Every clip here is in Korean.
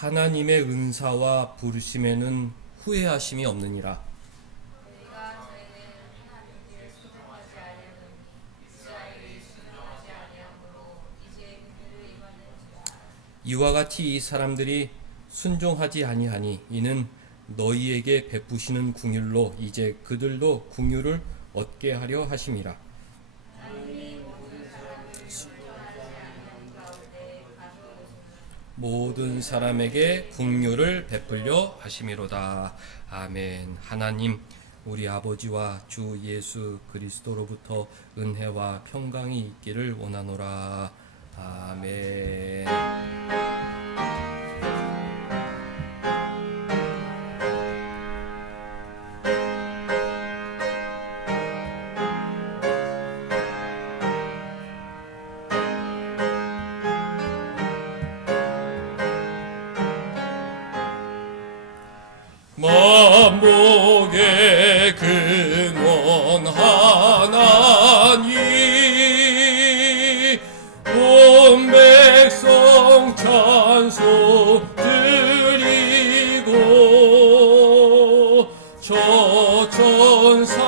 하나님의 은사와 부르심에는 후회하심이 없느니라. 이와 같이 이 사람들이 순종하지 아니하니 이는 너희에게 베푸시는 궁율로 이제 그들도 궁율을 얻게 하려 하심이라. 모든 사람에게 긍휼을 베풀려 하심이로다. 아멘. 하나님, 우리 아버지와 주 예수 그리스도로부터 은혜와 평강이 있기를 원하노라. 아멘. 만복의 근원 하나님, 온 백성 찬송 드리고 저천사여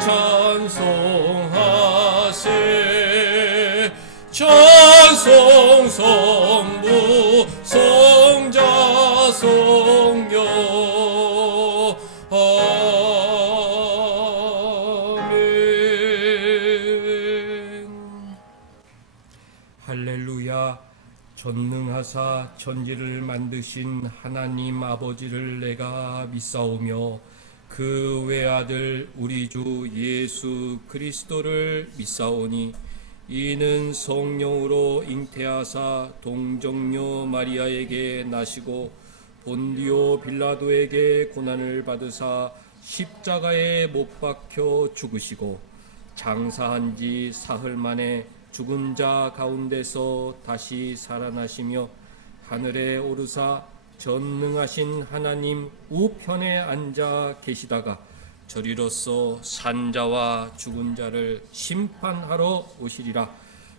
찬송하세. 찬송 성부 성자 성령. 아멘. 할렐루야. 전능하사 천지를 만드신 하나님 아버지를 내가 믿사오며 그 외아들 우리 주 예수 그리스도를 믿사오니 이는 성령으로 잉태하사 동정녀 마리아에게 나시고 본디오 빌라도에게 고난을 받으사 십자가에 못 박혀 죽으시고 장사한 지 사흘 만에 죽은 자 가운데서 다시 살아나시며 하늘에 오르사 전능하신 하나님 우편에 앉아 계시다가 저리로서 산자와 죽은 자를 심판하러 오시리라.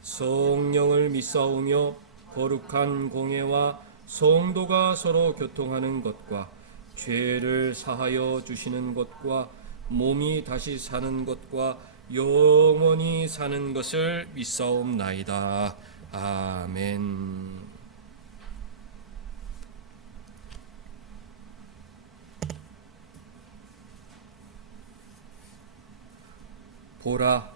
성령을 믿사오며 거룩한 공예와 성도가 서로 교통하는 것과 죄를 사하여 주시는 것과 몸이 다시 사는 것과 영원히 사는 것을 믿사옵나이다. 아멘. 보라,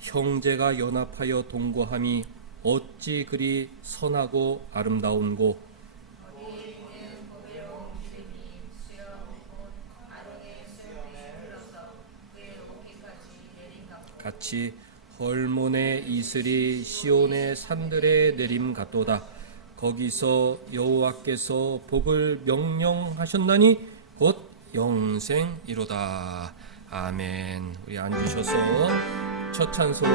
형제가 연합하여 동거함이 어찌 그리 선하고 아름다운고. 같이 헐몬의 이슬이 시온의 산들에 내림 같도다. 거기서 여호와께서 복을 명령하셨나니 곧 영생이로다. 아멘. 우리 앉으셔서 첫 찬송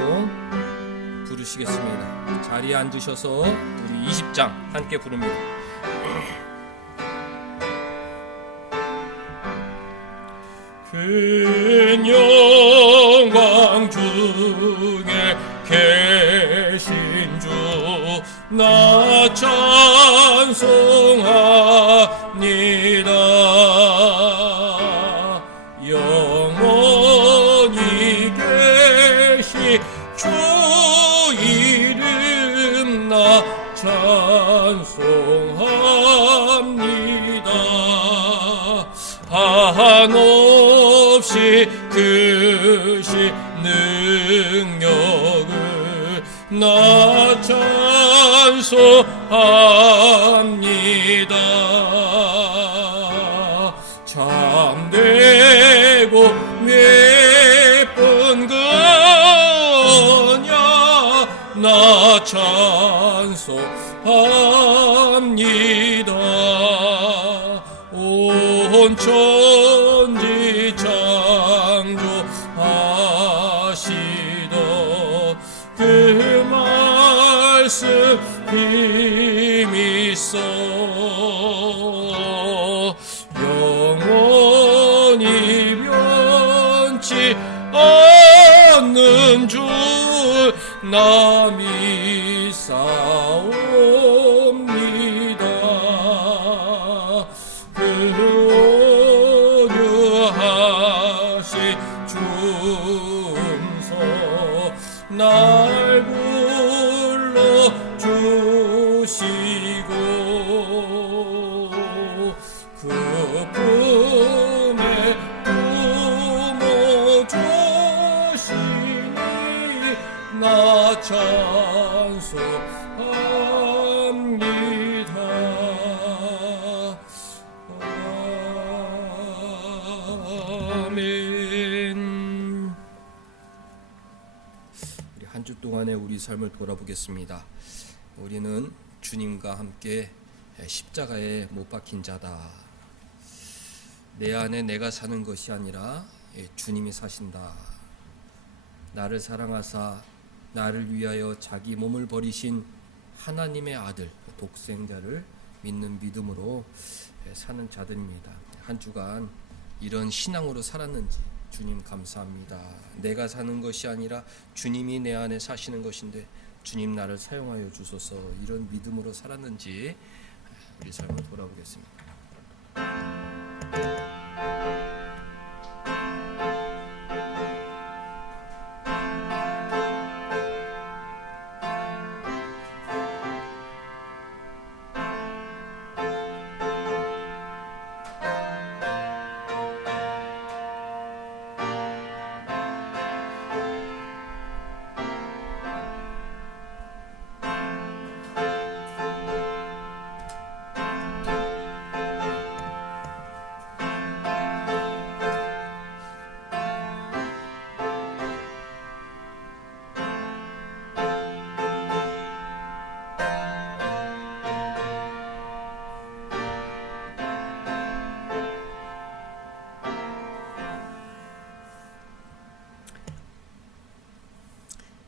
부르시겠습니다. 자리에 앉으셔서 우리 20장 함께 부릅니다. 큰 영광 중에 계신 주 나 찬송합니다. 영원히 계시 주 이름 나 찬송합니다. 한없이 크신 능력을 나 찬송합니다. 참되고 예쁜 그녀 나 찬송합니다. 온 천지 창조하시던 그 말씀 힘이 있어 영원히 변치 않는 줄 나 믿사옵니다. 찬송합니다. 아멘. 우리 한 주 동안의 우리 삶을 돌아보겠습니다. 우리는 주님과 함께 십자가에 못 박힌 자다. 내 안에 내가 사는 것이 아니라 주님이 사신다. 나를 사랑하사 나를 위하여 자기 몸을 버리신 하나님의 아들 독생자를 믿는 믿음으로 사는 자들입니다. 한 주간 이런 신앙으로 살았는지 주님 감사합니다. 내가 사는 것이 아니라 주님이 내 안에 사시는 것인데 주님 나를 사용하여 주소서. 이런 믿음으로 살았는지 우리 삶을 돌아보겠습니다.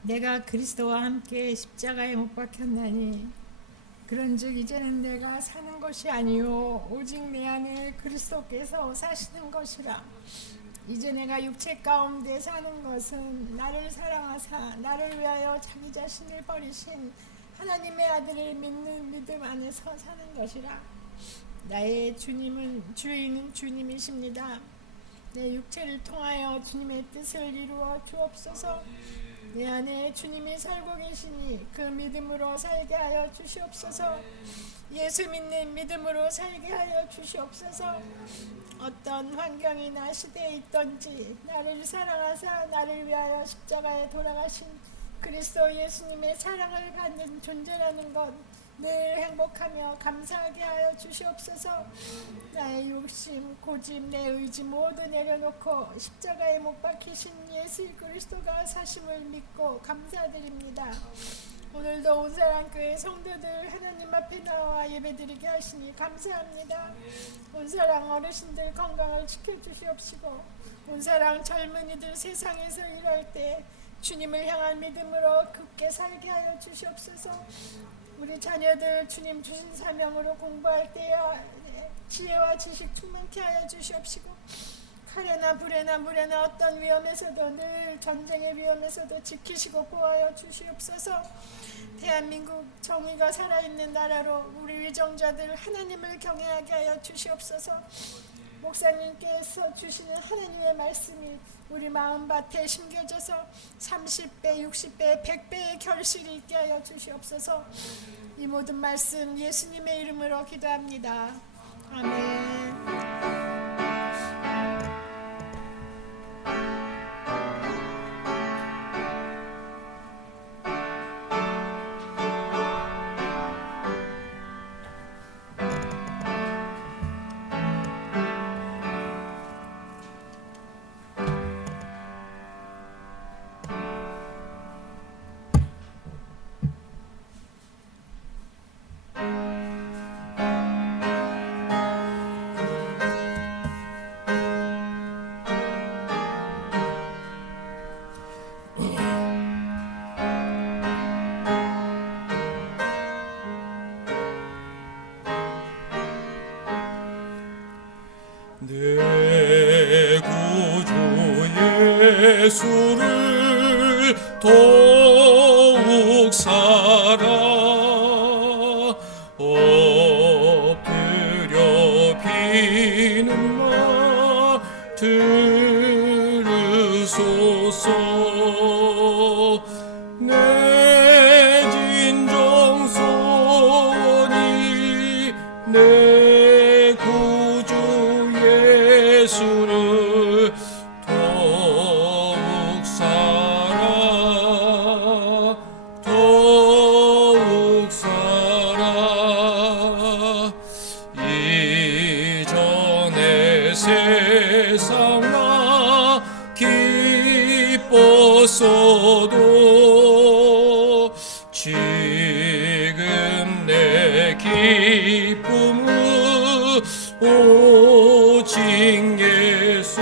내가 그리스도와 함께 십자가에 못 박혔나니 그런즉 이제는 내가 사는 것이 아니요 오직 내 안에 그리스도께서 사시는 것이라. 이제 내가 육체 가운데 사는 것은 나를 사랑하사 나를 위하여 자기 자신을 버리신 하나님의 아들을 믿는 믿음 안에서 사는 것이라. 나의 주인은 주님이십니다. 내 육체를 통하여 주님의 뜻을 이루어 주옵소서. 내 안에 주님이 살고 계시니 그 믿음으로 살게 하여 주시옵소서. 예수 믿는 믿음으로 살게 하여 주시옵소서. 어떤 환경이나 시대에 있던지 나를 사랑하사 나를 위하여 십자가에 돌아가신 그리스도 예수님의 사랑을 받는 존재라는 것 늘 행복하며 감사하게 하여 주시옵소서. 나의 욕심, 고집, 내 의지 모두 내려놓고 십자가에 못 박히신 예수 그리스도가 사심을 믿고 감사드립니다. 오늘도 온사랑교회 성도들 하나님 앞에 나와 예배드리게 하시니 감사합니다. 온사랑 어르신들 건강을 지켜주시옵시고 온사랑 젊은이들 세상에서 일할 때 주님을 향한 믿음으로 굳게 살게 하여 주시옵소서. 우리 자녀들 주님 주신 사명으로 공부할 때야 지혜와 지식 충만케 하여 주시옵시고 칼에나 불에나 물에나 어떤 위험에서도 늘 전쟁의 위험에서도 지키시고 보호하여 주시옵소서. 대한민국 정의가 살아있는 나라로 우리 위정자들 하나님을 경외하게 하여 주시옵소서. 목사님께서 주시는 하나님의 말씀이 우리 마음밭에 심겨져서 30배, 60배, 100배의 결실이 있게 하여 주시옵소서. 이 모든 말씀 예수님의 이름으로 기도합니다. 아멘. 내 구주 예수를 더욱 사랑 엎드려 비는 마 들으소서. 내 진정 소원이 내 구주 예수를 더욱 지금 내 기쁨은 오직 예수.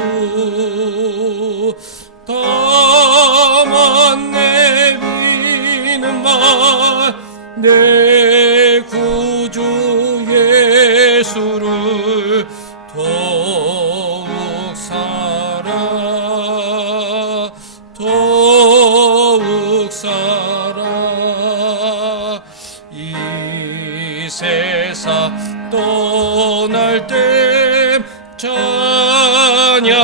다만 내비는 말 내 구주 예수를 더욱 사랑 더욱 사랑. 이 세상 떠날 때 찬양하고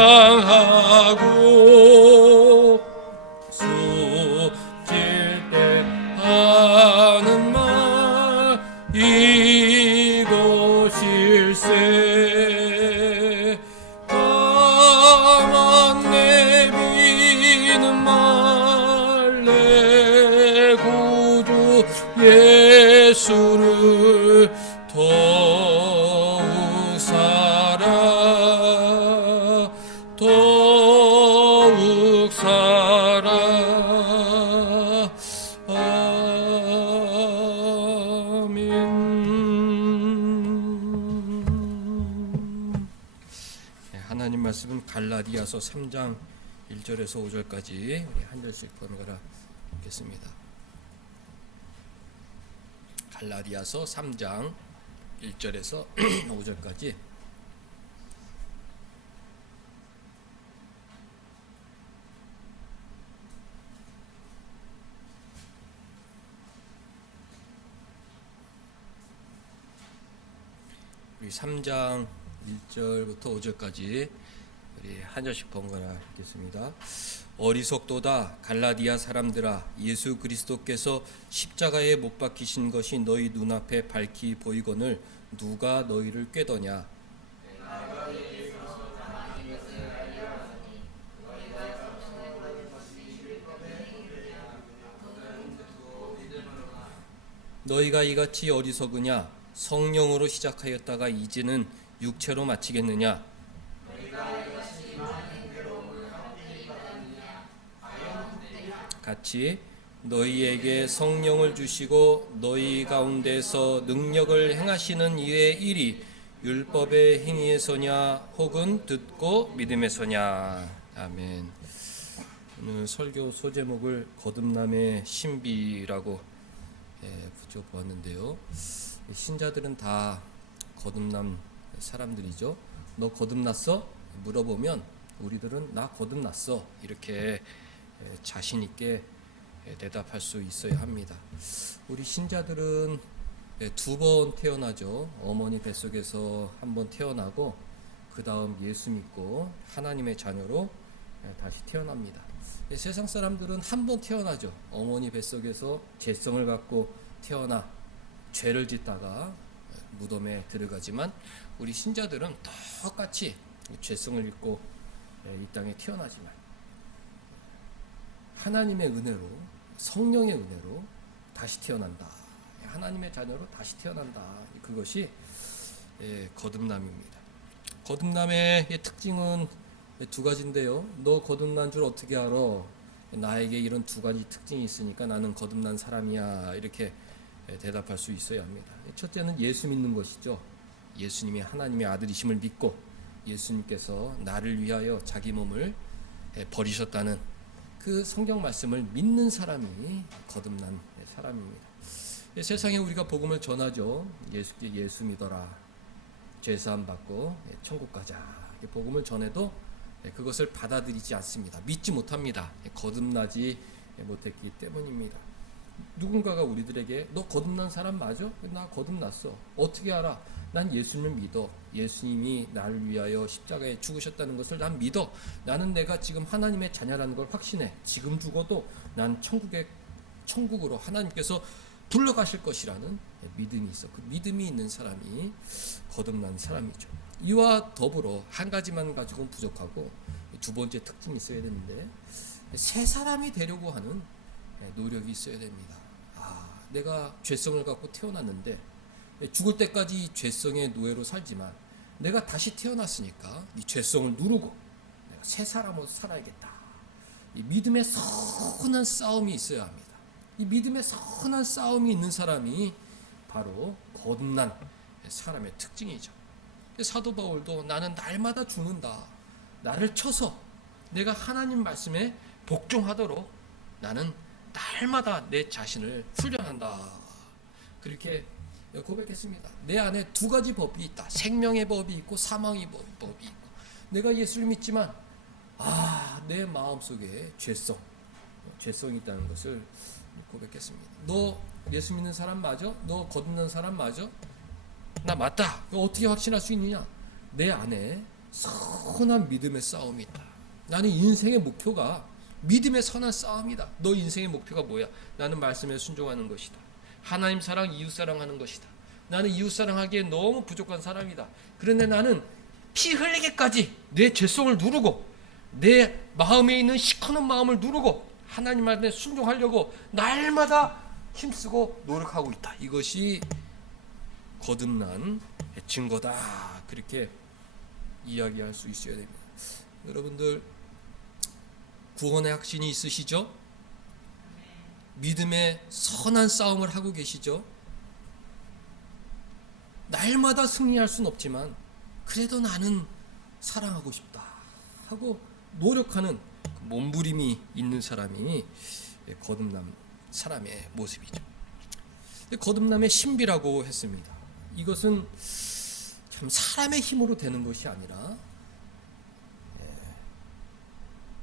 숨질 때 하는 말 이것일세. 다만 내비는 말 내 구주 예수를 더욱 사랑 더욱 사랑. 아멘. 하나님 말씀은 갈라디아서 3장 1절에서 5절까지 한 절씩 번갈아 읽겠습니다. 갈라디아서 3장 1절에서 5절까지. 우리 3장 1절부터 5절까지 우리 한 절씩 번갈아 읽겠습니다. 어리석도다 갈라디아 사람들아, 예수 그리스도께서 십자가에 못 박히신 것이 너희 눈앞에 밝히 보이거늘 누가 너희를 꾀더냐. 너희가 이같이 어리석으냐. 성령으로 시작하였다가 이제는 육체로 마치겠느냐. 같이 너희에게 성령을 주시고 너희 가운데서 능력을 행하시는 이의 일이 율법의 행위에서냐 혹은 듣고 믿음에서냐. 아멘. 오늘 설교 소제목을 거듭남의 신비라고 붙여보았는데요. 신자들은 다 거듭남 사람들이죠. 너 거듭났어? 물어보면 우리들은 나 거듭났어 이렇게 자신 있게 대답할 수 있어야 합니다. 우리 신자들은 두 번 태어나죠. 어머니 뱃속에서 한 번 태어나고 그 다음 예수 믿고 하나님의 자녀로 다시 태어납니다. 세상 사람들은 한 번 태어나죠. 어머니 뱃속에서 죄성을 갖고 태어나 죄를 짓다가 무덤에 들어가지만 우리 신자들은 똑같이 죄성을 짓고 이 땅에 태어나지만 하나님의 은혜로 성령의 은혜로 다시 태어난다. 하나님의 자녀로 다시 태어난다. 그것이 거듭남입니다. 거듭남의 특징은 두 가지인데요. 너 거듭난 줄 어떻게 알아? 나에게 이런 두 가지 특징이 있으니까 나는 거듭난 사람이야. 이렇게 대답할 수 있어야 합니다. 첫째는 예수 믿는 것이죠. 예수님이 하나님의 아들이심을 믿고 예수님께서 나를 위하여 자기 몸을 버리셨다는 그 성경 말씀을 믿는 사람이 거듭난 사람입니다. 세상에 우리가 복음을 전하죠. 예수 믿어라. 죄사함 받고 천국 가자. 복음을 전해도 그것을 받아들이지 않습니다. 믿지 못합니다. 거듭나지 못했기 때문입니다. 누군가가 우리들에게 너 거듭난 사람 맞아? 나 거듭났어. 어떻게 알아? 난 예수님을 믿어. 예수님이 나를 위하여 십자가에 죽으셨다는 것을 난 믿어. 나는 내가 지금 하나님의 자녀라는 걸 확신해. 지금 죽어도 난 천국으로 하나님께서 불러가실 것이라는 믿음이 있어. 그 믿음이 있는 사람이 거듭난 사람이죠. 이와 더불어 한 가지만 가지고는 부족하고 두 번째 특징이 있어야 되는데 새 사람이 되려고 하는 노력이 있어야 됩니다. 내가 죄성을 갖고 태어났는데 죽을 때까지 이 죄성의 노예로 살지만 내가 다시 태어났으니까 이 죄성을 누르고 내가 새 사람으로 살아야겠다. 이 믿음의 선한 싸움이 있어야 합니다. 이 믿음의 선한 싸움이 있는 사람이 바로 거듭난 사람의 특징이죠. 사도 바울도 나는 날마다 죽는다. 나를 쳐서 내가 하나님 말씀에 복종하도록 나는 날마다 내 자신을 훈련한다. 그렇게 고백했습니다. 내 안에 두 가지 법이 있다. 생명의 법이 있고 사망의 법이 있고. 내가 예수를 믿지만 내 마음속에 죄성이 있다는 것을 고백했습니다. 너 예수 믿는 사람 맞아? 너 거듭난 사람 맞아? 나 맞다. 어떻게 확신할 수 있느냐? 내 안에 선한 믿음의 싸움이 있다. 나는 인생의 목표가 믿음의 선한 싸움이다. 너 인생의 목표가 뭐야? 나는 말씀에 순종하는 것이다. 하나님 사랑, 이웃 사랑하는 것이다. 나는 이웃 사랑하기에 너무 부족한 사람이다. 그런데 나는 피 흘리기까지 내 죄성을 누르고 내 마음에 있는 시커먼 마음을 누르고 하나님 말씀에 순종하려고 날마다 힘쓰고 노력하고 있다. 이것이 거듭난 증거다. 그렇게 이야기할 수 있어야 됩니다. 여러분들 구원의 확신이 있으시죠? 믿음의 선한 싸움을 하고 계시죠? 날마다 승리할 수는 없지만 그래도 나는 사랑하고 싶다 하고 노력하는 몸부림이 있는 사람이 거듭남 사람의 모습이죠. 거듭남의 신비라고 했습니다. 이것은 참 사람의 힘으로 되는 것이 아니라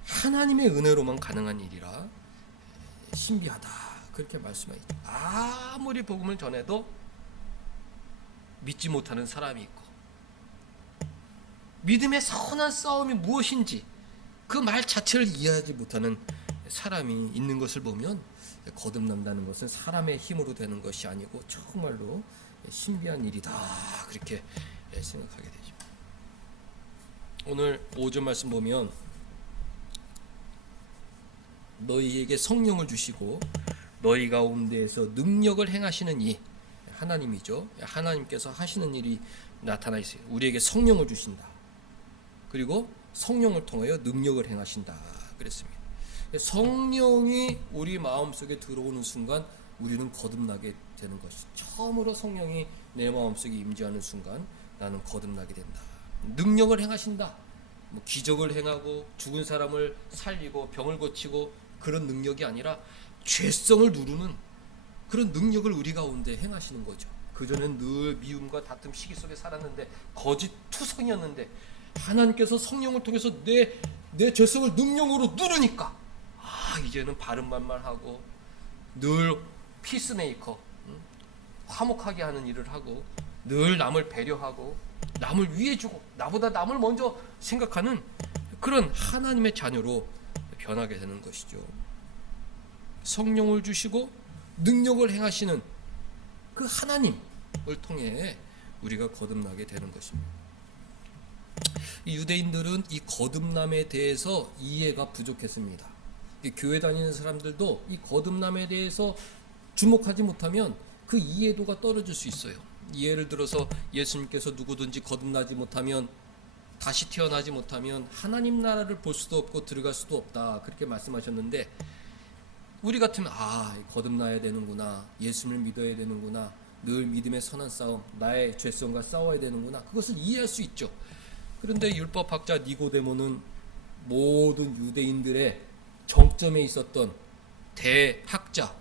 하나님의 은혜로만 가능한 일이라 신비하다. 그렇게 말씀하시죠. 아무리 복음을 전해도 믿지 못하는 사람이 있고 믿음의 선한 싸움이 무엇인지 그 말 자체를 이해하지 못하는 사람이 있는 것을 보면 거듭난다는 것은 사람의 힘으로 되는 것이 아니고 정말로 신비한 일이다. 그렇게 생각하게 되죠. 오늘 5절 말씀 보면 너희에게 성령을 주시고 너희 가운데에서 능력을 행하시는 이 하나님이죠. 하나님께서 하시는 일이 나타나 있어요. 우리에게 성령을 주신다. 그리고 성령을 통하여 능력을 행하신다. 그랬습니다. 성령이 우리 마음속에 들어오는 순간 우리는 거듭나게 되는 것이 처음으로 성령이 내 마음속에 임재하는 순간 나는 거듭나게 된다. 능력을 행하신다. 기적을 행하고 죽은 사람을 살리고 병을 고치고 그런 능력이 아니라 죄성을 누르는 그런 능력을 우리 가운데 행하시는 거죠. 그전엔 늘 미움과 다툼 시기 속에 살았는데 거짓 투성이었는데 하나님께서 성령을 통해서 내 죄성을 능력으로 누르니까 이제는 바른 말만 하고 늘 피스메이커 화목하게 하는 일을 하고 늘 남을 배려하고 남을 위해주고 나보다 남을 먼저 생각하는 그런 하나님의 자녀로 변하게 되는 것이죠. 성령을 주시고 능력을 행하시는 그 하나님을 통해 우리가 거듭나게 되는 것입니다. 이 유대인들은 이 거듭남에 대해서 이해가 부족했습니다. 교회 다니는 사람들도 이 거듭남에 대해서 주목하지 못하면 그 이해도가 떨어질 수 있어요. 예를 들어서 예수님께서 누구든지 거듭나지 못하면 다시 태어나지 못하면 하나님 나라를 볼 수도 없고 들어갈 수도 없다. 그렇게 말씀하셨는데 우리 같으면 거듭나야 되는구나. 예수를 믿어야 되는구나. 늘 믿음의 선한 싸움, 나의 죄성과 싸워야 되는구나. 그것을 이해할 수 있죠. 그런데 율법학자 니고데모는 모든 유대인들의 정점에 있었던 대학자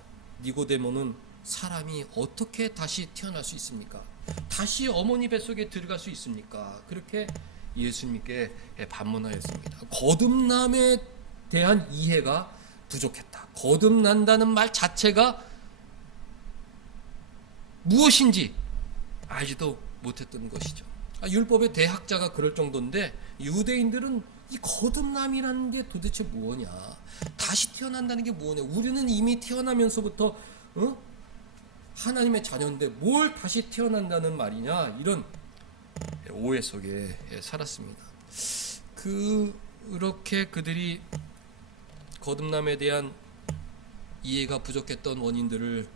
니고데모는 사람이 어떻게 다시 태어날 수 있습니까? 다시 어머니 뱃속에 들어갈 수 있습니까? 그렇게 예수님께 반문하였습니다. 거듭남에 대한 이해가 부족했다. 거듭난다는 말 자체가 무엇인지 알지도 못했던 것이죠. 율법의 대학자가 그럴 정도인데 유대인들은 이 거듭남이라는 게 도대체 뭐냐? 다시 태어난다는 게 뭐냐? 우리는 이미 태어나면서부터 하나님의 자녀인데 뭘 다시 태어난다는 말이냐? 이런 오해 속에 살았습니다. 그렇게 그들이 거듭남에 대한 이해가 부족했던 원인들을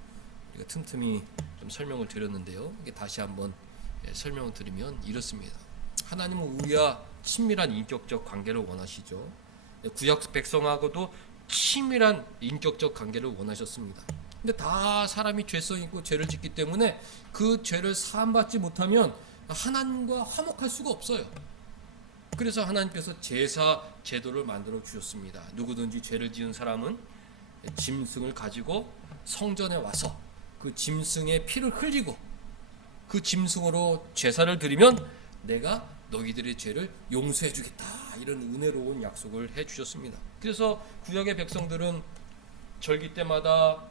우리가 틈틈이 좀 설명을 드렸는데요. 이게 다시 한번 설명을 드리면 이렇습니다. 하나님은 우리와 친밀한 인격적 관계를 원하시죠. 구약 백성하고도 친밀한 인격적 관계를 원하셨습니다. 근데 다 사람이 죄성 있고 죄를 짓기 때문에 그 죄를 사함받지 못하면 하나님과 화목할 수가 없어요. 그래서 하나님께서 제사 제도를 만들어 주셨습니다. 누구든지 죄를 지은 사람은 짐승을 가지고 성전에 와서 그 짐승의 피를 흘리고 그 짐승으로 제사를 드리면 내가 너희들의 죄를 용서해 주겠다, 이런 은혜로운 약속을 해 주셨습니다. 그래서 구약의 백성들은 절기 때마다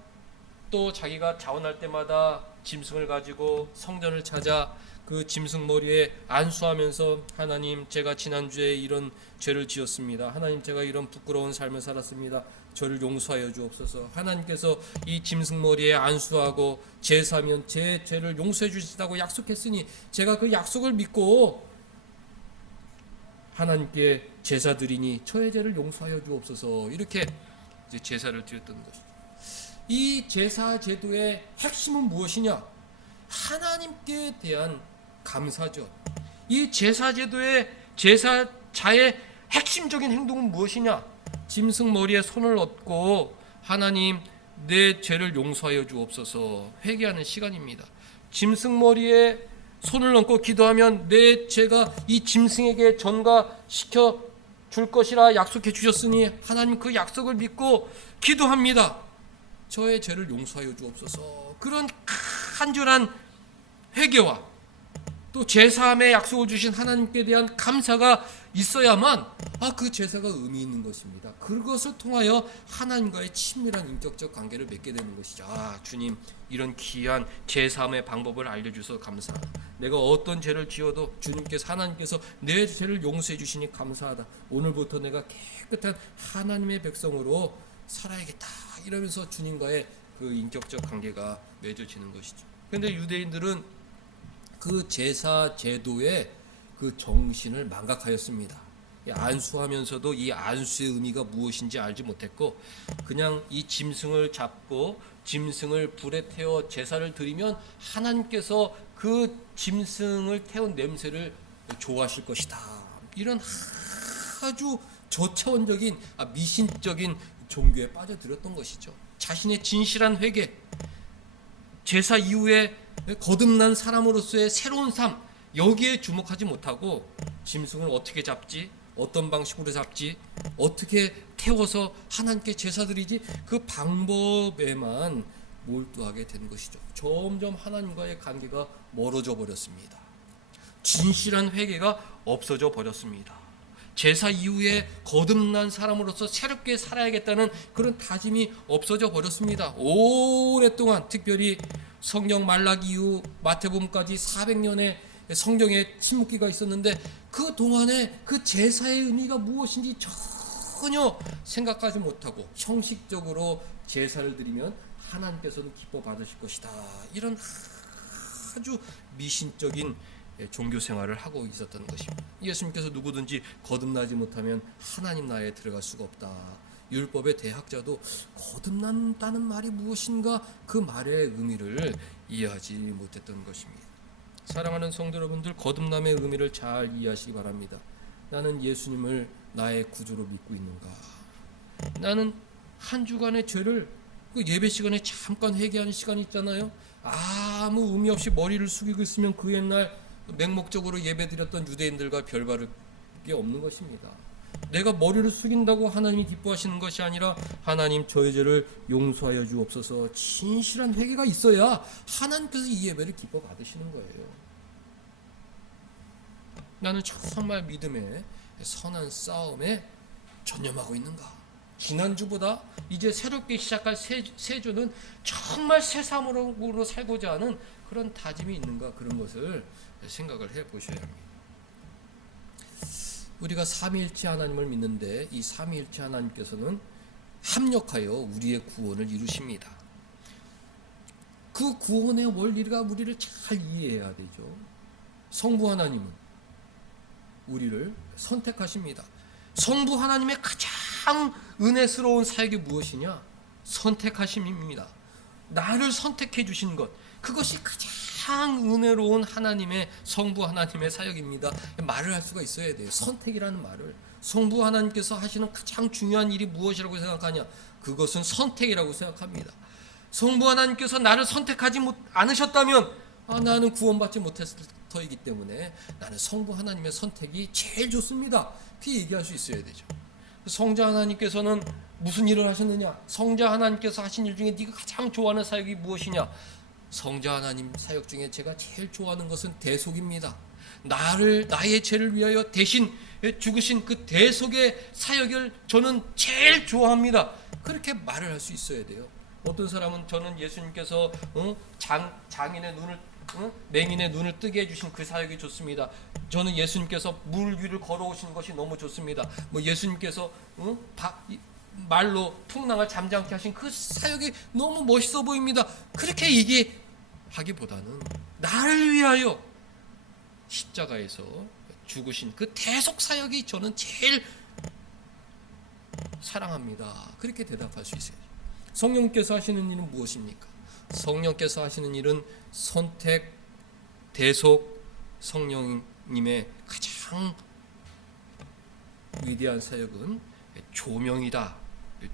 또 자기가 자원할 때마다 짐승을 가지고 성전을 찾아 그 짐승 머리에 안수하면서 하나님, 제가 지난주에 이런 죄를 지었습니다. 하나님, 제가 이런 부끄러운 삶을 살았습니다. 저를 용서하여 주옵소서. 하나님께서 이 짐승 머리에 안수하고 제사하면 제 죄를 용서해 주시다고 약속했으니 제가 그 약속을 믿고 하나님께 제사 드리니 저의 죄를 용서하여 주옵소서. 이렇게 이제 제사를 드렸던 것이죠. 이 제사 제도의 핵심은 무엇이냐? 하나님께 대한 감사죠. 이 제사 제도의 제사자의 핵심적인 행동은 무엇이냐? 짐승 머리에 손을 얹고 하나님, 내 죄를 용서하여 주옵소서 회개하는 시간입니다. 짐승 머리에 손을 얹고 기도하면 내 죄가 이 짐승에게 전가시켜 줄 것이라 약속해 주셨으니 하나님, 그 약속을 믿고 기도합니다. 저의 죄를 용서하여 주옵소서. 그런 간절한 회개와 또 제사함의 약속을 주신 하나님께 대한 감사가 있어야만 그 제사가 의미 있는 것입니다. 그것을 통하여 하나님과의 친밀한 인격적 관계를 맺게 되는 것이죠. 주님, 이런 귀한 제사함의 방법을 알려주셔서 감사하다. 내가 어떤 죄를 지어도 주님께서, 하나님께서 내 죄를 용서해 주시니 감사하다. 오늘부터 내가 깨끗한 하나님의 백성으로 살아야겠다, 이러면서 주님과의 그 인격적 관계가 맺어지는 것이죠. 그런데 유대인들은 그 제사 제도의 그 정신을 망각하였습니다. 안수하면서도 이 안수의 의미가 무엇인지 알지 못했고, 그냥 이 짐승을 잡고 짐승을 불에 태워 제사를 드리면 하나님께서 그 짐승을 태운 냄새를 좋아하실 것이다, 이런 아주 저차원적인 미신적인 종교에 빠져들었던 것이죠. 자신의 진실한 회개, 제사 이후에 거듭난 사람으로서의 새로운 삶, 여기에 주목하지 못하고 짐승을 어떻게 잡지, 어떤 방식으로 잡지, 어떻게 태워서 하나님께 제사 드리지, 그 방법에만 몰두하게 된 것이죠. 점점 하나님과의 관계가 멀어져 버렸습니다. 진실한 회개가 없어져 버렸습니다. 제사 이후에 거듭난 사람으로서 새롭게 살아야겠다는 그런 다짐이 없어져 버렸습니다. 오랫동안, 특별히 성경 말라기 이후 마태복음까지 400년의 성경의 침묵기가 있었는데 그 동안에 그 제사의 의미가 무엇인지 전혀 생각하지 못하고 형식적으로 제사를 드리면 하나님께서는 기뻐 받으실 것이다, 이런 아주 미신적인 종교 생활을 하고 있었던 것입니다. 예수님께서 누구든지 거듭나지 못하면 하나님 나라에 들어갈 수가 없다. 율법의 대학자도 거듭난다는 말이 무엇인가, 그 말의 의미를 이해하지 못했던 것입니다. 사랑하는 성도 여러분들, 거듭남의 의미를 잘 이해하시기 바랍니다. 나는 예수님을 나의 구주로 믿고 있는가? 나는 한 주간의 죄를 그 예배 시간에 잠깐 회개하는 시간이 있잖아요. 아무 의미 없이 머리를 숙이고 있으면 그 옛날 맹목적으로 예배드렸던 유대인들과 별 다를 게 없는 것입니다. 내가 머리를 숙인다고 하나님이 기뻐하시는 것이 아니라 하나님, 저의 죄를 용서하여 주옵소서, 진실한 회개가 있어야 하나님께서 이 예배를 기뻐 받으시는 거예요. 나는 정말 믿음의 선한 싸움에 전념하고 있는가? 지난주보다 이제 새롭게 시작할 새 주는 정말 새 삶으로 살고자 하는 그런 다짐이 있는가, 그런 것을 생각을 해 보셔야 합니다. 우리가 삼위일체 하나님을 믿는데 이 삼위일체 하나님께서는 합력하여 우리의 구원을 이루십니다. 그 구원의 원리가 우리를 잘 이해해야 되죠. 성부 하나님은 우리를 선택하십니다. 성부 하나님의 가장 은혜스러운 사역이 무엇이냐? 선택하심입니다. 나를 선택해 주신 것, 그것이 가장 은혜로운 하나님의, 성부 하나님의 사역입니다. 말을 할 수가 있어야 돼요. 선택이라는 말을. 성부 하나님께서 하시는 가장 중요한 일이 무엇이라고 생각하냐? 그것은 선택이라고 생각합니다. 성부 하나님께서 나를 선택하지 않으셨다면 나는 구원받지 못했을 터이기 때문에 나는 성부 하나님의 선택이 제일 좋습니다. 그렇게 얘기할 수 있어야 되죠. 성자 하나님께서는 무슨 일을 하셨느냐? 성자 하나님께서 하신 일 중에 네가 가장 좋아하는 사역이 무엇이냐? 성자 하나님 사역 중에 제가 제일 좋아하는 것은 대속입니다. 나의 죄를 위하여 대신 죽으신 그 대속의 사역을 저는 제일 좋아합니다. 그렇게 말을 할 수 있어야 돼요. 어떤 사람은 저는 예수님께서 장인의 눈을 맹인의 눈을 뜨게 해주신 그 사역이 좋습니다. 저는 예수님께서 물 위를 걸어오신 것이 너무 좋습니다. 뭐 예수님께서 말로 풍랑을 잠잠케 하신 그 사역이 너무 멋있어 보입니다. 그렇게 얘기하기보다는 나를 위하여 십자가에서 죽으신 그 대속 사역이 저는 제일 사랑합니다. 그렇게 대답할 수 있어요. 성령께서 하시는 일은 무엇입니까? 성령께서 하시는 일은 선택, 대속, 성령님의 가장 위대한 사역은 조명이다,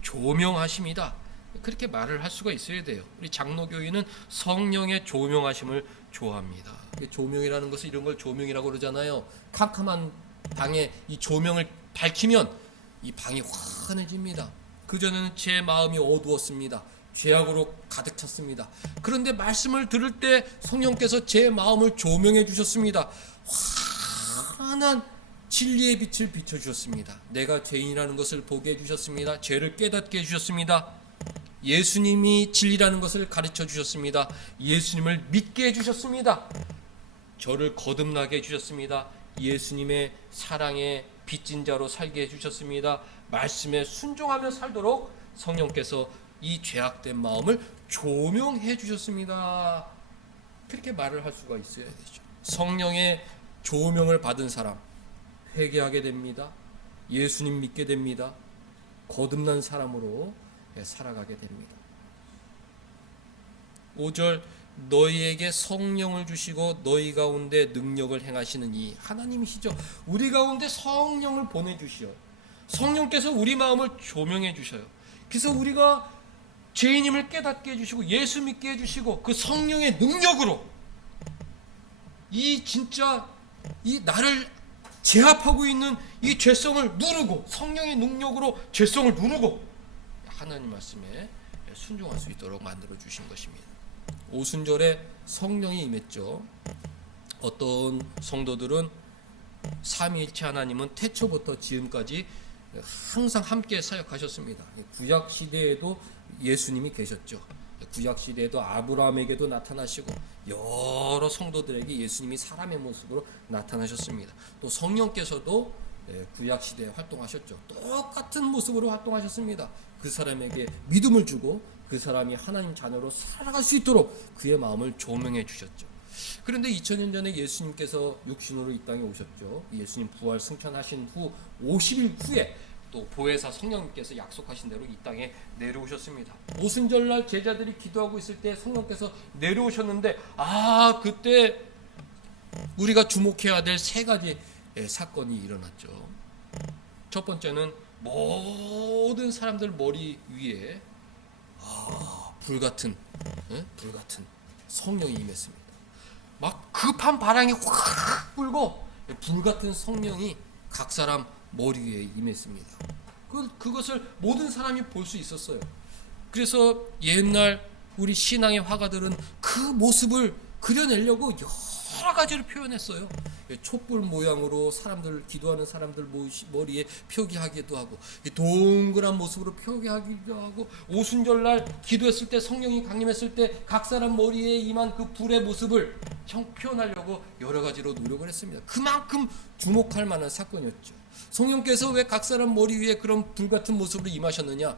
조명하심이다. 그렇게 말을 할 수가 있어야 돼요. 우리 장로교인은 성령의 조명하심을 좋아합니다. 조명이라는 것은 이런 걸 조명이라고 그러잖아요. 캄캄한 방에 이 조명을 밝히면 이 방이 환해집니다. 그전에는 제 마음이 어두웠습니다. 죄악으로 가득 찼습니다. 그런데 말씀을 들을 때 성령께서 제 마음을 조명해 주셨습니다. 환한 진리의 빛을 비춰주셨습니다. 내가 죄인이라는 것을 보게 해주셨습니다. 죄를 깨닫게 해주셨습니다. 예수님이 진리라는 것을 가르쳐 주셨습니다. 예수님을 믿게 해주셨습니다. 저를 거듭나게 해주셨습니다. 예수님의 사랑의 빚진 자로 살게 해주셨습니다. 말씀에 순종하며 살도록 성령께서 이 죄악된 마음을 조명해 주셨습니다. 그렇게 말을 할 수가 있어야 되죠. 성령의 조명을 받은 사람 회개하게 됩니다. 예수님 믿게 됩니다. 거듭난 사람으로 살아가게 됩니다. 5절 너희에게 성령을 주시고 너희 가운데 능력을 행하시는 이 하나님이시죠. 우리 가운데 성령을 보내주시어 성령께서 우리 마음을 조명해 주셔요. 그래서 우리가 죄인임을 깨닫게 해주시고 예수 믿게 해주시고 그 성령의 능력으로 이 진짜 이 나를 제압하고 있는 이 죄성을 누르고 성령의 능력으로 죄성을 누르고 하나님 말씀에 순종할 수 있도록 만들어 주신 것입니다. 오순절에 성령이 임했죠. 어떤 성도들은 삼위일체 하나님은 태초부터 지금까지 항상 함께 사역하셨습니다. 구약 시대에도 예수님이 계셨죠. 구약 시대에도 아브라함에게도 나타나시고 여러 성도들에게 예수님이 사람의 모습으로 나타나셨습니다. 또 성령께서도 구약 시대에 활동하셨죠. 똑같은 모습으로 활동하셨습니다. 그 사람에게 믿음을 주고 그 사람이 하나님 자녀로 살아갈 수 있도록 그의 마음을 조명해 주셨죠. 그런데 2000년 전에 예수님께서 육신으로 이 땅에 오셨죠. 예수님 부활 승천하신 후 50일 후에 또 보혜사 성령님께서 약속하신 대로 이 땅에 내려오셨습니다. 오순절날 제자들이 기도하고 있을 때 성령께서 내려오셨는데 그때 우리가 주목해야 될 세 가지 사건이 일어났죠. 첫 번째는 모든 사람들 머리 위에 불같은 성령이 임했습니다. 막 급한 바람이 확 불고 불같은 성령이 각 사람 머리 위에 임했습니다. 그것을 모든 사람이 볼 수 있었어요. 그래서 옛날 우리 신앙의 화가들은 그 모습을 그려내려고 여러 가지로 표현했어요. 촛불 모양으로 기도하는 사람들 머리에 표기하기도 하고 동그란 모습으로 표기하기도 하고 오순절날 기도했을 때 성령이 강림했을 때 각 사람 머리에 임한 그 불의 모습을 표현하려고 여러 가지로 노력을 했습니다. 그만큼 주목할 만한 사건이었죠. 성령께서 왜 각 사람 머리 위에 그런 불같은 모습으로 임하셨느냐?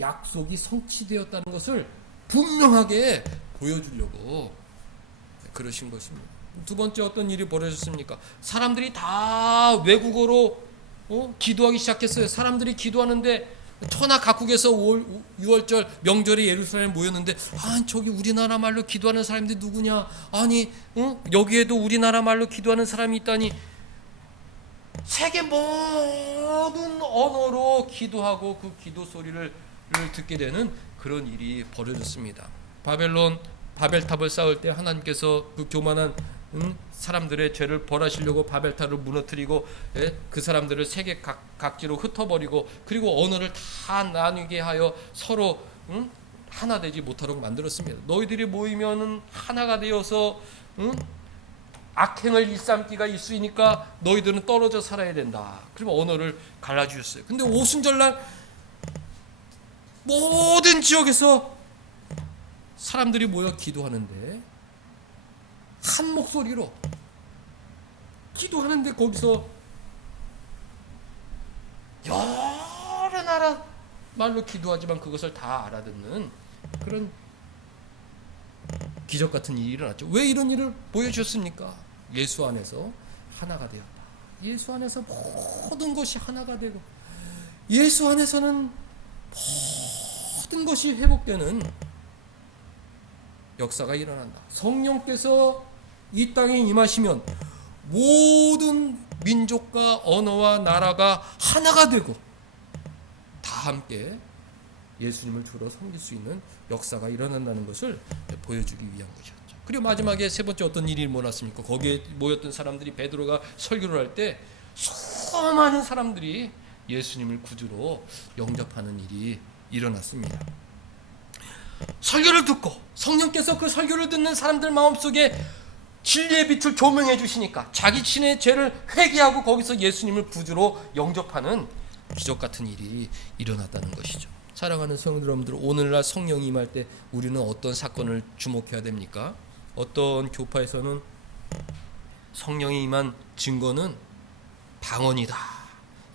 약속이 성취되었다는 것을 분명하게 보여주려고 그러신 것입니다. 두 번째 어떤 일이 벌어졌습니까? 사람들이 다 외국어로 기도하기 시작했어요. 사람들이 기도하는데 천하 각국에서 6월절 명절에 예루살렘에 모였는데 저기 우리나라 말로 기도하는 사람들이 누구냐? 여기에도 우리나라 말로 기도하는 사람이 있다니. 세계 모든 언어로 기도하고 그 기도 소리를 듣게 되는 그런 일이 벌어졌습니다. 바벨탑을 쌓을 때 하나님께서 그 교만한 사람들의 죄를 벌하시려고 바벨탑을 무너뜨리고 그 사람들을 세계 각지로 흩어버리고 그리고 언어를 다 나뉘게 하여 서로 하나 되지 못하도록 만들었습니다. 너희들이 모이면은 하나가 되어서 악행을 일삼기가 있으니까 너희들은 떨어져 살아야 된다. 그리고 언어를 갈라주셨어요. 근데 오순절날 모든 지역에서 사람들이 모여 기도하는데 한 목소리로 기도하는데 거기서 여러 나라 말로 기도하지만 그것을 다 알아듣는 그런 기적 같은 일이 일어났죠. 왜 이런 일을 보여주셨습니까? 예수 안에서 하나가 되었다. 예수 안에서 모든 것이 하나가 되고 예수 안에서는 모든 것이 회복되는 역사가 일어난다. 성령께서 이 땅에 임하시면 모든 민족과 언어와 나라가 하나가 되고 다 함께 예수님을 주로 섬길 수 있는 역사가 일어난다는 것을 보여주기 위한 것이었죠. 그리고 마지막에 세 번째 어떤 일이 일어났습니까? 거기에 모였던 사람들이 베드로가 설교를 할 때 수많은 사람들이 예수님을 구주로 영접하는 일이 일어났습니다. 설교를 듣고 성령께서 그 설교를 듣는 사람들 마음속에 진리의 빛을 조명해 주시니까 자기 신의 죄를 회개하고 거기서 예수님을 구주로 영접하는 기적 같은 일이 일어났다는 것이죠. 사랑하는 성도 여러분들, 오늘날 성령이 임할 때 우리는 어떤 사건을 주목해야 됩니까? 어떤 교파에서는 성령이 임한 증거는 방언이다.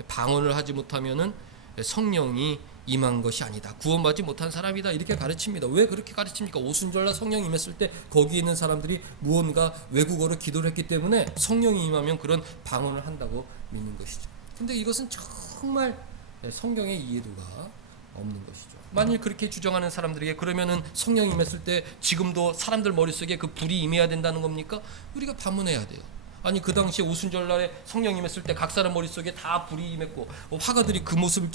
방언을 하지 못하면은 성령이 임한 것이 아니다. 구원받지 못한 사람이다. 이렇게 가르칩니다. 왜 그렇게 가르칩니까? 오순절날 성령이 임했을 때 거기 있는 사람들이 무언가 외국어로 기도를 했기 때문에 성령이 임하면 그런 방언을 한다고 믿는 것이죠. 근데 이것은 정말 성경의 이해도가 없는 것이죠. 만일 그렇게 주장하는 사람들에게 그러면은 성령이 임했을 때 지금도 사람들 머릿속에 그 불이 임해야 된다는 겁니까? 우리가 반문해야 돼요. 아니 그 당시에 오순절날에 성령 임했을 때 각 사람 머릿속에 다 불이 임했고 화가들이 그 모습을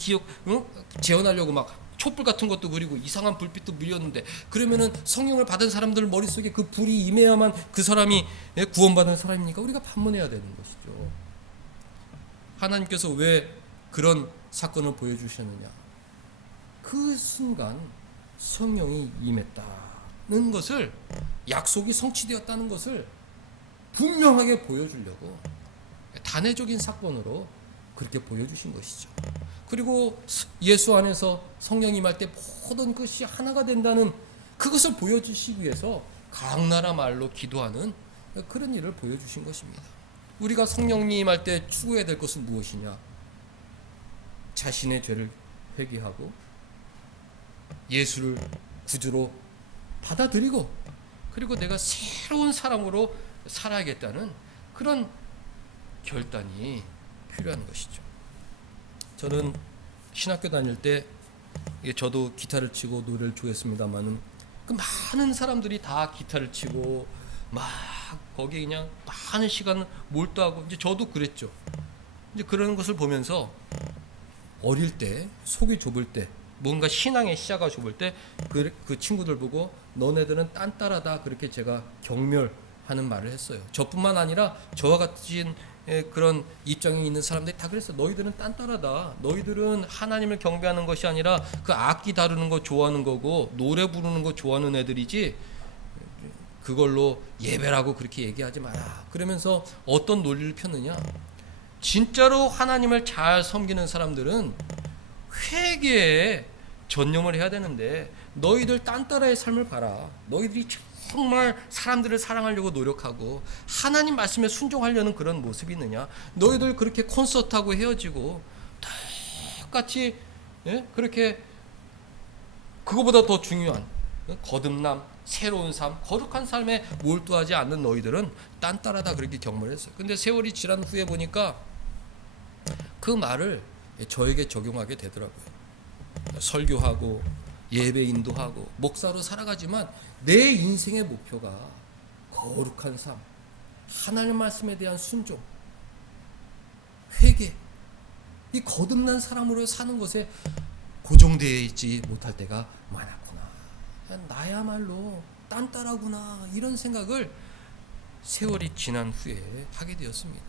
재현하려고 막 촛불 같은 것도 그리고 이상한 불빛도 밀렸는데 그러면은 성령을 받은 사람들 머릿속에 그 불이 임해야만 그 사람이 구원받은 사람입니까? 우리가 반문해야 되는 것이죠. 하나님께서 왜 그런 사건을 보여주셨느냐? 그 순간 성령이 임했다는 것을, 약속이 성취되었다는 것을 분명하게 보여주려고 단회적인 사건으로 그렇게 보여주신 것이죠. 그리고 예수 안에서 성령이 임할 때 모든 것이 하나가 된다는 그것을 보여주시기 위해서 각 나라 말로 기도하는 그런 일을 보여주신 것입니다. 우리가 성령이 임할 때 추구해야 될 것은 무엇이냐? 자신의 죄를 회개하고 예수를 구주로 받아들이고 그리고 내가 새로운 사람으로 살아야겠다는 그런 결단이 필요한 것이죠. 저는 신학교 다닐 때 저도 기타를 치고 노래를 좋아했습니다만은 그 많은 사람들이 다 기타를 치고 막 거기에 그냥 많은 시간 몰두하고 이제 저도 그랬죠. 이제 그런 것을 보면서 어릴 때 속이 좁을 때 뭔가 신앙의 시야가 좁을 때 그 친구들 보고 너네들은 딴따라다 그렇게 제가 경멸하는 말을 했어요. 저뿐만 아니라 저와 같은 그런 입장에 있는 사람들이 다 그랬어요. 너희들은 딴따라다. 너희들은 하나님을 경배하는 것이 아니라 그 악기 다루는 거 좋아하는 거고 노래 부르는 거 좋아하는 애들이지 그걸로 예배라고 그렇게 얘기하지 마라. 그러면서 어떤 논리를 폈느냐? 진짜로 하나님을 잘 섬기는 사람들은 회개에 전념을 해야 되는데 너희들 딴따라의 삶을 봐라. 너희들이 정말 사람들을 사랑하려고 노력하고 하나님 말씀에 순종하려는 그런 모습이 있느냐? 너희들 그렇게 콘서트하고 헤어지고 똑같이 그렇게 그거보다 더 중요한 거듭남, 새로운 삶, 거룩한 삶에 몰두하지 않는 너희들은 딴따라다 그렇게 경멸했어요. 근데 세월이 지난 후에 보니까 그 말을 저에게 적용하게 되더라고요. 설교하고 예배 인도하고 목사로 살아가지만 내 인생의 목표가 거룩한 삶, 하나님 말씀에 대한 순종, 회개, 이 거듭난 사람으로 사는 것에 고정되어 있지 못할 때가 많았구나. 나야말로 딴따라구나. 이런 생각을 세월이 지난 후에 하게 되었습니다.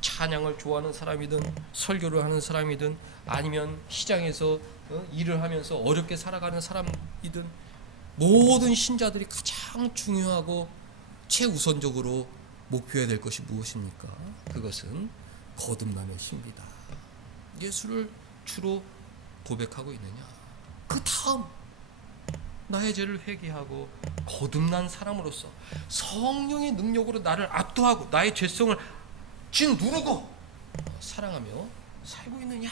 찬양을 좋아하는 사람이든 설교를 하는 사람이든 아니면 시장에서 일을 하면서 어렵게 살아가는 사람이든 모든 신자들이 가장 중요하고 최우선적으로 목표해야 될 것이 무엇입니까? 그것은 거듭남의 신비다. 예수를 주로 고백하고 있느냐? 그 다음 나의 죄를 회개하고 거듭난 사람으로서 성령의 능력으로 나를 압도하고 나의 죄성을 짓누르고 사랑하며 살고 있느냐?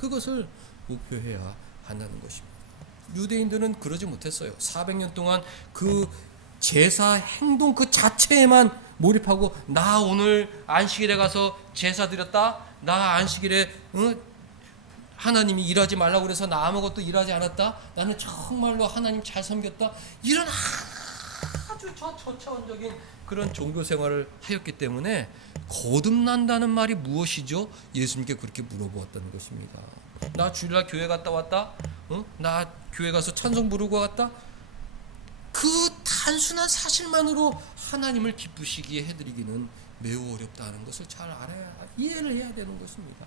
그것을 목표해야 한다는 것입니다. 유대인들은 그러지 못했어요. 400년 동안 그 제사 행동 그 자체에만 몰입하고 나 오늘 안식일에 가서 제사 드렸다. 나 안식일에 하나님이 일하지 말라고 그래서 나 아무것도 일하지 않았다. 나는 정말로 하나님 잘 섬겼다. 이런 아주 저차원적인 그런 종교 생활을 하였기 때문에 거듭난다는 말이 무엇이죠? 예수님께 그렇게 물어보았다는 것입니다. 나 주일날 교회 갔다 왔다. 나 교회 가서 찬송 부르고 갔다. 그 단순한 사실만으로 하나님을 기쁘시게 해드리기는 매우 어렵다는 것을 잘 알아야 이해를 해야 되는 것입니다.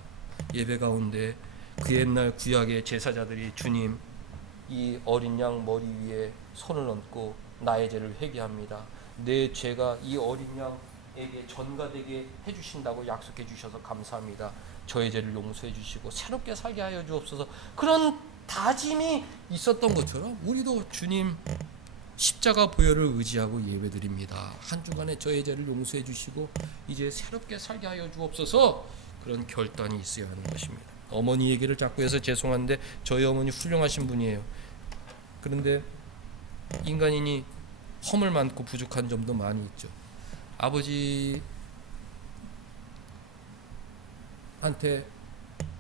예배 가운데 그 옛날 구약의 제사자들이 주님 이 어린 양 머리 위에 손을 얹고 나의 죄를 회개합니다. 내 죄가 이 어린 양에게 전가되게 해주신다고 약속해 주셔서 감사합니다. 저의 죄를 용서해 주시고 새롭게 살게 하여 주옵소서. 그런 다짐이 있었던 것처럼 우리도 주님 십자가 보혈을 의지하고 예배드립니다. 한 주간에 저의 죄를 용서해 주시고 이제 새롭게 살게 하여 주옵소서. 그런 결단이 있어야 하는 것입니다. 어머니 얘기를 자꾸 해서 죄송한데 저희 어머니 훌륭하신 분이에요. 그런데 인간이니 허물 많고 부족한 점도 많이 있죠. 아버지한테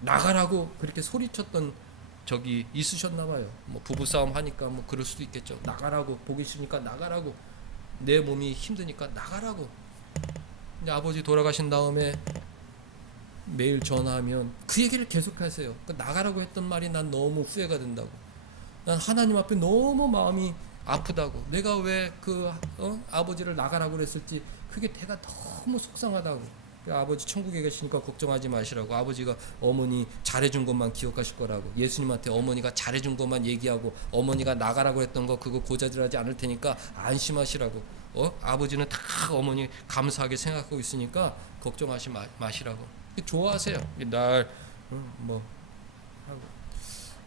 나가라고 그렇게 소리쳤던 적이 있으셨나 봐요. 뭐 부부싸움 하니까 뭐 그럴 수도 있겠죠. 나가라고, 보기 싫으니까 나가라고, 내 몸이 힘드니까 나가라고. 근데 아버지 돌아가신 다음에 매일 전화하면 그 얘기를 계속하세요. 나가라고 했던 말이 난 너무 후회가 된다고. 난 하나님 앞에 너무 마음이 아프다고. 내가 왜 그 아버지를 나가라고 그랬을지 그게 내가 너무 속상하다고. 아버지 천국에 계시니까 걱정하지 마시라고. 아버지가 어머니 잘해준 것만 기억하실 거라고. 예수님한테 어머니가 잘해준 것만 얘기하고 어머니가 나가라고 했던 거 그거 고자질하지 않을 테니까 안심하시라고. 아버지는 다 어머니 감사하게 생각하고 있으니까 걱정하지 마시라고. 좋아하세요. 날 뭐 하고.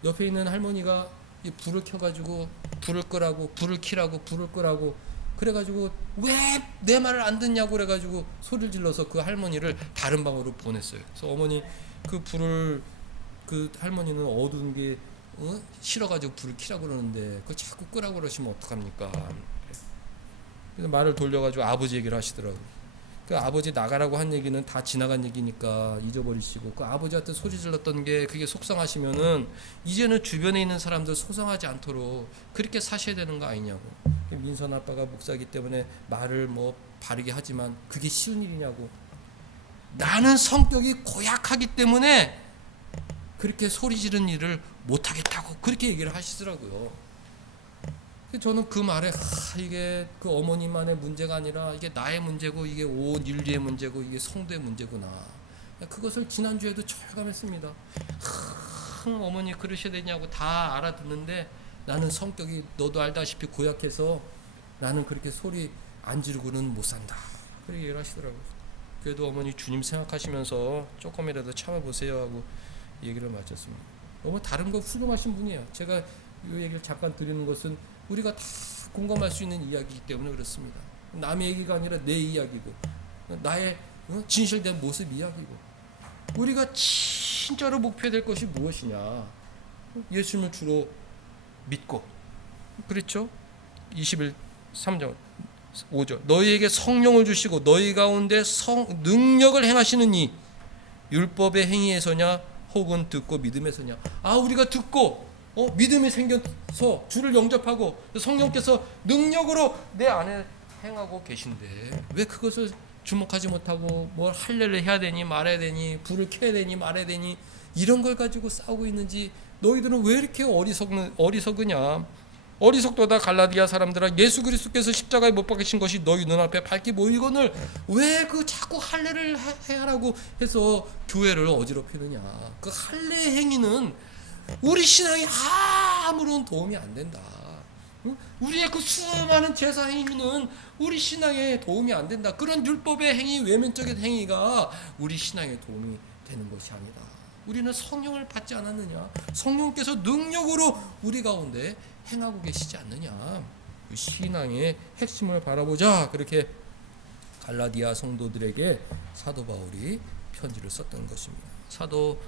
옆에 있는 할머니가 이 불을 켜가지고 불을 끄라고, 불을 켜라고, 불을 끄라고 그래가지고 왜 내 말을 안 듣냐고 그래가지고 소리를 질러서 그 할머니를 다른 방으로 보냈어요. 그래서 어머니 그 불을 그 할머니는 어두운 게 싫어가지고 불을 켜라고 그러는데 그걸 자꾸 끄라고 그러시면 어떡합니까? 그래서 말을 돌려가지고 아버지 얘기를 하시더라고요. 그 아버지 나가라고 한 얘기는 다 지나간 얘기니까 잊어버리시고 그 아버지한테 소리 질렀던 게 그게 속상하시면은 이제는 주변에 있는 사람들 속상하지 않도록 그렇게 사셔야 되는 거 아니냐고. 민선 아빠가 목사기 때문에 말을 뭐 바르게 하지만 그게 쉬운 일이냐고. 나는 성격이 고약하기 때문에 그렇게 소리 지르는 일을 못하겠다고 그렇게 얘기를 하시더라고요. 저는 그 말에 이게 그 어머니만의 문제가 아니라 이게 나의 문제고 이게 온 인류의 문제고 이게 성도의 문제구나. 그것을 지난주에도 절감했습니다. 어머니 그러셔야 되냐고 다 알아듣는데 나는 성격이 너도 알다시피 고약해서 나는 그렇게 소리 안 지르고는 못 산다. 그렇게 얘기를 하시더라고요. 그래도 어머니 주님 생각하시면서 조금이라도 참아보세요 하고 얘기를 마쳤습니다. 너무 다른 거 훌륭하신 분이에요. 제가 이 얘기를 잠깐 드리는 것은 우리가 다 공감할 수 있는 이야기이기 때문에 그렇습니다. 남의 얘기가 아니라 내 이야기고 나의 진실된 모습 이야기고 우리가 진짜로 목표해야 될 것이 무엇이냐. 예수님을 주로 믿고 그렇죠? 21:3절 5절 너희에게 성령을 주시고 너희 가운데 능력을 행하시는 이 율법의 행위에서냐 혹은 듣고 믿음에서냐. 우리가 듣고 믿음이 생겨서 주를 영접하고 성령께서 능력으로 내 안에 행하고 계신데 왜 그것을 주목하지 못하고 뭘 할례를 해야 되니 말아야 되니 불을 켜야 되니 말아야 되니 이런 걸 가지고 싸우고 있는지 너희들은 왜 이렇게 어리석으냐? 어리석도다 갈라디아 사람들아, 예수 그리스도께서 십자가에 못 박히신 것이 너희 눈앞에 밝게 보이거늘 왜 그 자꾸 할례를 하라고 해서 교회를 어지럽히느냐? 그 할례 행위는 우리 신앙에 아무런 도움이 안 된다. 우리의 그 수많은 제사 행위는 우리 신앙에 도움이 안 된다. 그런 율법의 행위, 외면적인 행위가 우리 신앙에 도움이 되는 것이 아니다. 우리는 성령을 받지 않았느냐? 성령께서 능력으로 우리 가운데 행하고 계시지 않느냐? 그 신앙의 핵심을 바라보자. 그렇게 갈라디아 성도들에게 사도 바울이 편지를 썼던 것입니다. 사도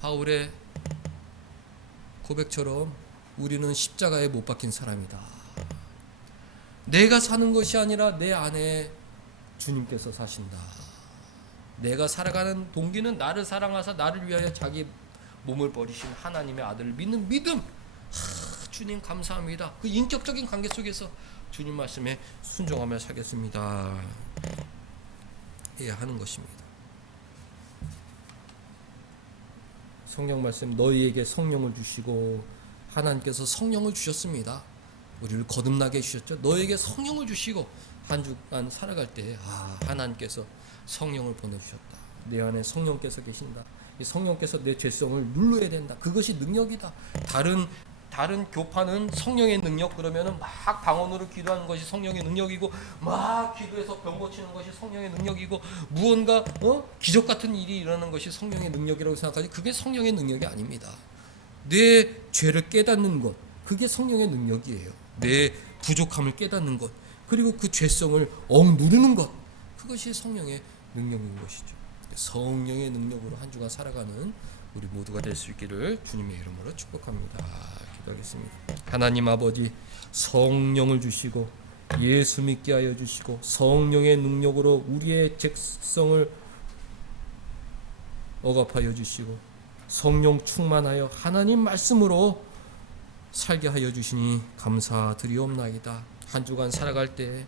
바울의 고백처럼 우리는 십자가에 못 박힌 사람이다. 내가 사는 것이 아니라 내 안에 주님께서 사신다. 내가 살아가는 동기는 나를 사랑하사 나를 위하여 자기 몸을 버리신 하나님의 아들을 믿는 믿음. 주님 감사합니다. 그 인격적인 관계 속에서 주님 말씀에 순종하며 살겠습니다 해야 하는 것입니다. 성경 말씀, 너희에게 성령을 주시고, 하나님께서 성령을 주셨습니다. 우리를 거듭나게 해주셨죠. 너에게 성령을 주시고 한 주간 살아갈 때 하나님께서 성령을 보내주셨다. 내 안에 성령께서 계신다. 이 성령께서 내 죄성을 눌러야 된다. 그것이 능력이다. 다른 교파는 성령의 능력 그러면은 막 방언으로 기도하는 것이 성령의 능력이고, 막 기도해서 병 고치는 것이 성령의 능력이고, 무언가 기적 같은 일이 일어나는 것이 성령의 능력이라고 생각하지, 그게 성령의 능력이 아닙니다. 내 죄를 깨닫는 것, 그게 성령의 능력이에요. 내 부족함을 깨닫는 것, 그리고 그 죄성을 억누르는 것, 그것이 성령의 능력인 것이죠. 성령의 능력으로 한 주간 살아가는 우리 모두가 될 수 있기를 주님의 이름으로 축복합니다. 기도하겠습니다. 하나님 아버지, 성령을 주시고 예수 믿게 하여 주시고, 성령의 능력으로 우리의 죄성을 억압하여 주시고, 성령 충만하여 하나님 말씀으로 살게 하여 주시니 감사드리옵나이다. 한 주간 살아갈 때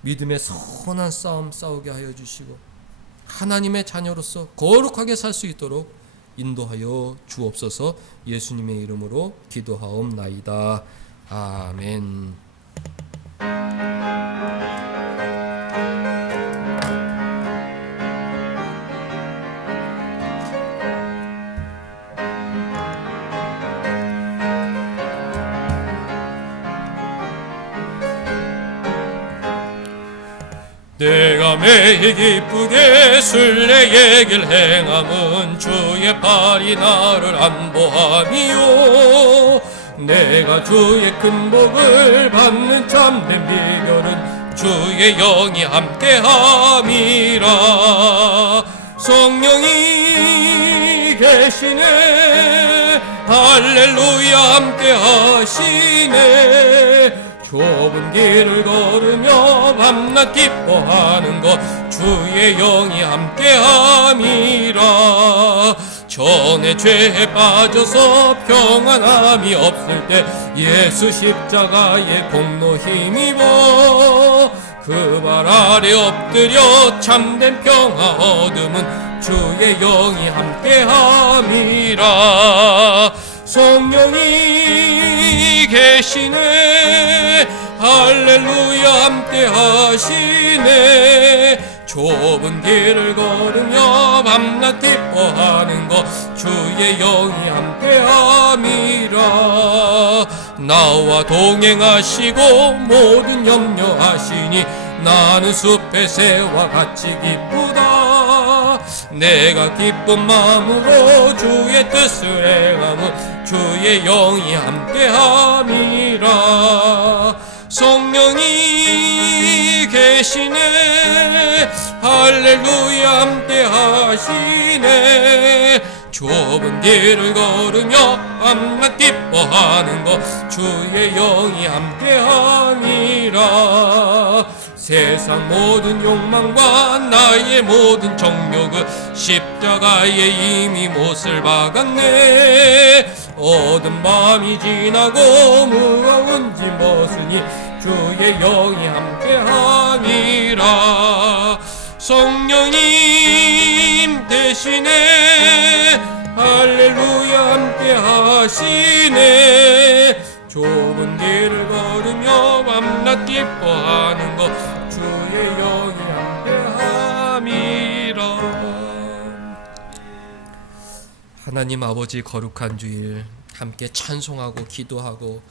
믿음의 선한 싸움 싸우게 하여 주시고, 하나님의 자녀로서 거룩하게 살 수 있도록 인도하여 주옵소서. 예수님의 이름으로 기도하옵나이다. 아멘. 내가 매일 기쁘게 순례의 길 행함은 주의 팔이 나를 안보함이요, 내가 주의 큰 복을 받는 참된 비결은 주의 영이 함께함이라. 성령이 계시네, 할렐루야 함께하시네. 좁은 길을 걸으며 밤낮 기뻐하는 것 주의 영이 함께함이라. 전에 죄에 빠져서 평안함이 없을 때 예수 십자가의 공로 힘입어 그 발 아래 엎드려 참된 평화 얻음은 주의 영이 함께함이라. 성령이 계시네, 할렐루야 함께하시네. 좁은 길을 걸으며 밤낮 기뻐하는 것 주의 영이 함께함이라. 나와 동행하시고 모든 염려하시니 나는 숲의 새와 같이 기쁘다. 내가 기쁜 마음으로 주의 뜻을 행함은 주의 영이 함께함이라. 성령이 계시네, 할렐루야 함께하시네. 좁은 길을 걸으며 밤낮 기뻐하는 것 주의 영이 함께함이라. 세상 모든 욕망과 나의 모든 정욕은 십자가에 이미 못을 박았네. 어두운 밤이 지나고 무거운 짐 벗으니 주의 영이 함께함이라. 성령님 대신에 할렐루야 함께 하시네. 좁은 길을 걸으며 밤낮 기뻐하는 것 주의 영이 함께함이라. 하나님 아버지, 거룩한 주일 함께 찬송하고 기도하고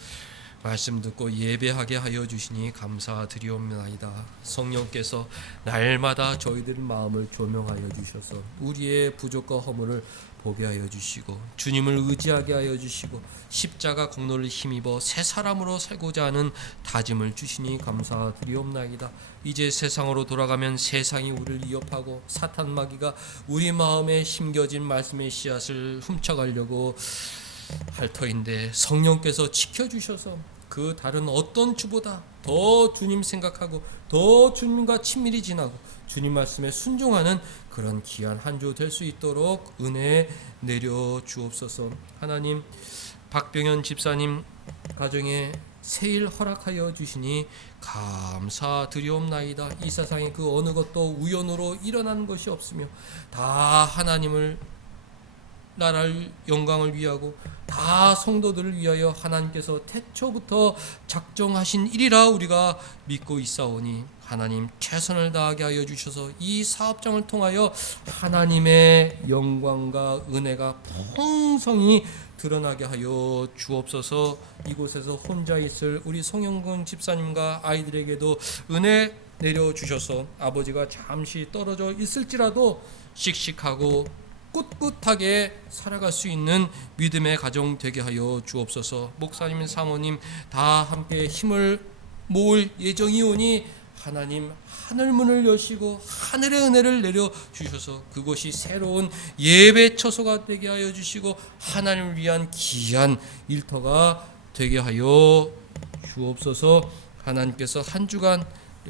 말씀 듣고 예배하게 하여 주시니 감사드리옵나이다. 성령께서 날마다 저희들 마음을 조명하여 주셔서 우리의 부족과 허물을 보게 하여 주시고 주님을 의지하게 하여 주시고 십자가 공로를 힘입어 새 사람으로 살고자 하는 다짐을 주시니 감사드리옵나이다. 이제 세상으로 돌아가면 세상이 우리를 위협하고 사탄 마귀가 우리 마음에 심겨진 말씀의 씨앗을 훔쳐가려고 할 터인데 성령께서 지켜주셔서 그 다른 어떤 주보다 더 주님 생각하고 더 주님과 친밀히 지나고 주님 말씀에 순종하는 그런 귀한 한 주 될 수 있도록 은혜 내려 주옵소서. 하나님, 박병현 집사님 가정에 새일 허락하여 주시니 감사드리옵나이다. 이 세상에 그 어느 것도 우연으로 일어나는 것이 없으며 다 하나님을 나라를 영광을 위하고 다 성도들을 위하여 하나님께서 태초부터 작정하신 일이라 우리가 믿고 있사오니 하나님 최선을 다하게 하여 주셔서 이 사업장을 통하여 하나님의 영광과 은혜가 풍성히 드러나게 하여 주옵소서. 이곳에서 혼자 있을 우리 송영근 집사님과 아이들에게도 은혜 내려 주셔서 아버지가 잠시 떨어져 있을지라도 씩씩하고 꿋꿋하게 살아갈 수 있는 믿음의 가정 되게 하여 주옵소서. 목사님, 사모님 다 함께 힘을 모을 예정이오니 하나님 하늘문을 여시고 하늘의 은혜를 내려 주셔서 그곳이 새로운 예배 처소가 되게 하여 주시고 하나님을 위한 귀한 일터가 되게 하여 주옵소서. 하나님께서 한 주간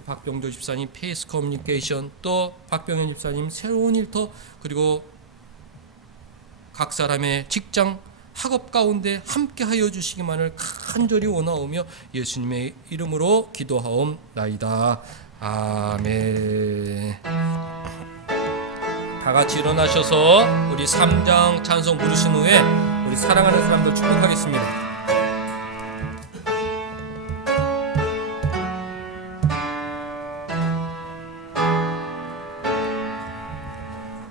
박병조 집사님 페이스 커뮤니케이션, 또 박병현 집사님 새로운 일터, 그리고 각 사람의 직장, 학업 가운데 함께 하여 주시기만을 간절히 원하오며 예수님의 이름으로 기도하옵나이다. 아멘. 다 같이 일어나셔서 우리 3장 찬송 부르신 후에 우리 사랑하는 사람들 축복하겠습니다.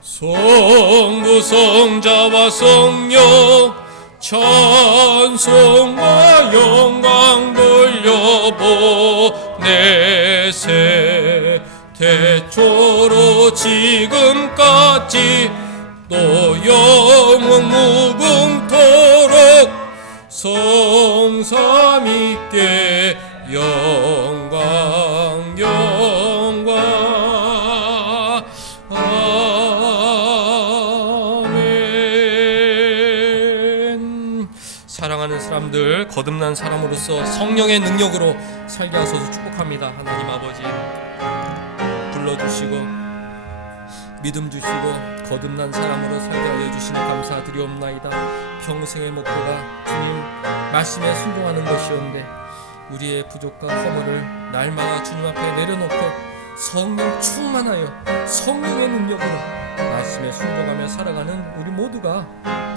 성부 성자와 성령 찬송과 영광 돌려보내세. 태초로 지금까지 또 영원 무궁토록 성삼위께 영광 영광. 사랑하는 사람들, 거듭난 사람으로서 성령의 능력으로 살게 하소서 축복합니다. 하나님 아버지, 불러주시고 믿음 주시고 거듭난 사람으로 살게 하여 주시니 감사드리옵나이다. 평생의 목표가 주님 말씀에 순종하는 것이었는데 우리의 부족과 허물을 날마다 주님 앞에 내려놓고 성령 충만하여 성령의 능력으로 말씀에 순종하며 살아가는 우리 모두가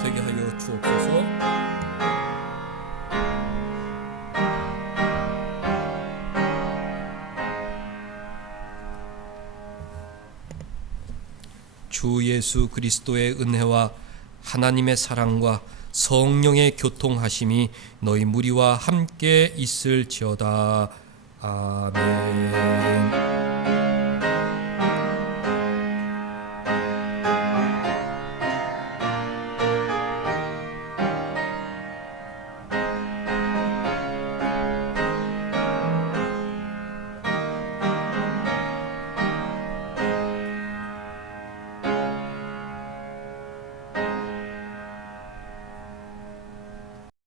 되게 하여 주옵소서. 주 예수 그리스도의 은혜와 하나님의 사랑과 성령의 교통하심이 너희 무리와 함께 있을지어다. 아멘.